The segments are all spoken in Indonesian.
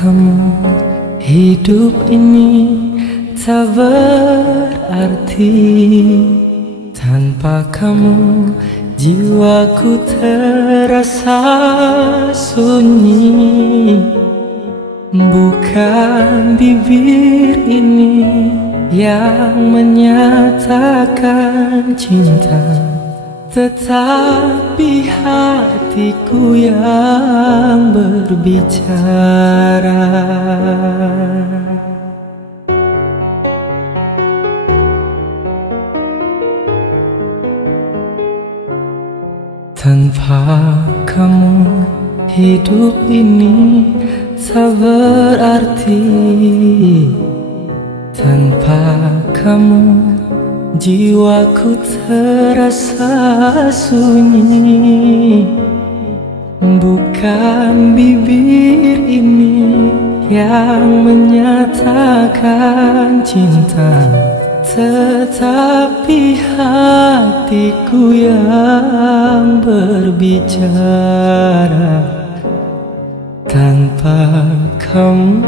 kamu, hidup ini tak berarti. Tanpa kamu, jiwaku terasa sunyi. Bukan bibir ini yang menyatakan cinta, tetapi hatiku yang berbicara. Tanpa kamu, hidup ini tak berarti. Tanpa kamu, jiwaku terasa sunyi. Bukan bibir ini yang menyatakan cinta, tetapi hatiku yang berbicara. Tanpa kamu,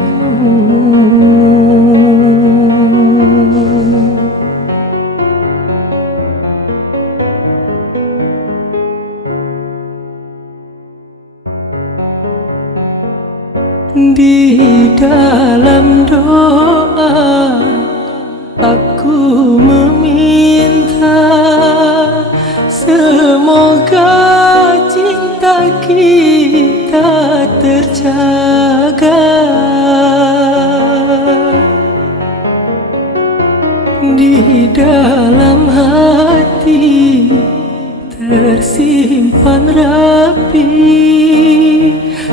di dalam doa aku meminta, semoga cinta kita terjaga. Di dalam hati tersimpan rapi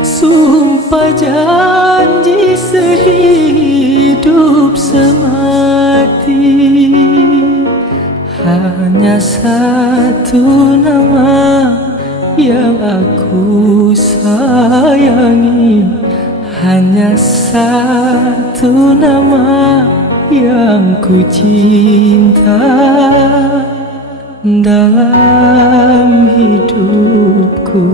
sumpah janji sehidup semati. Hanya satu nama yang aku sayangi, hanya satu nama yang ku cinta dalam hidupku.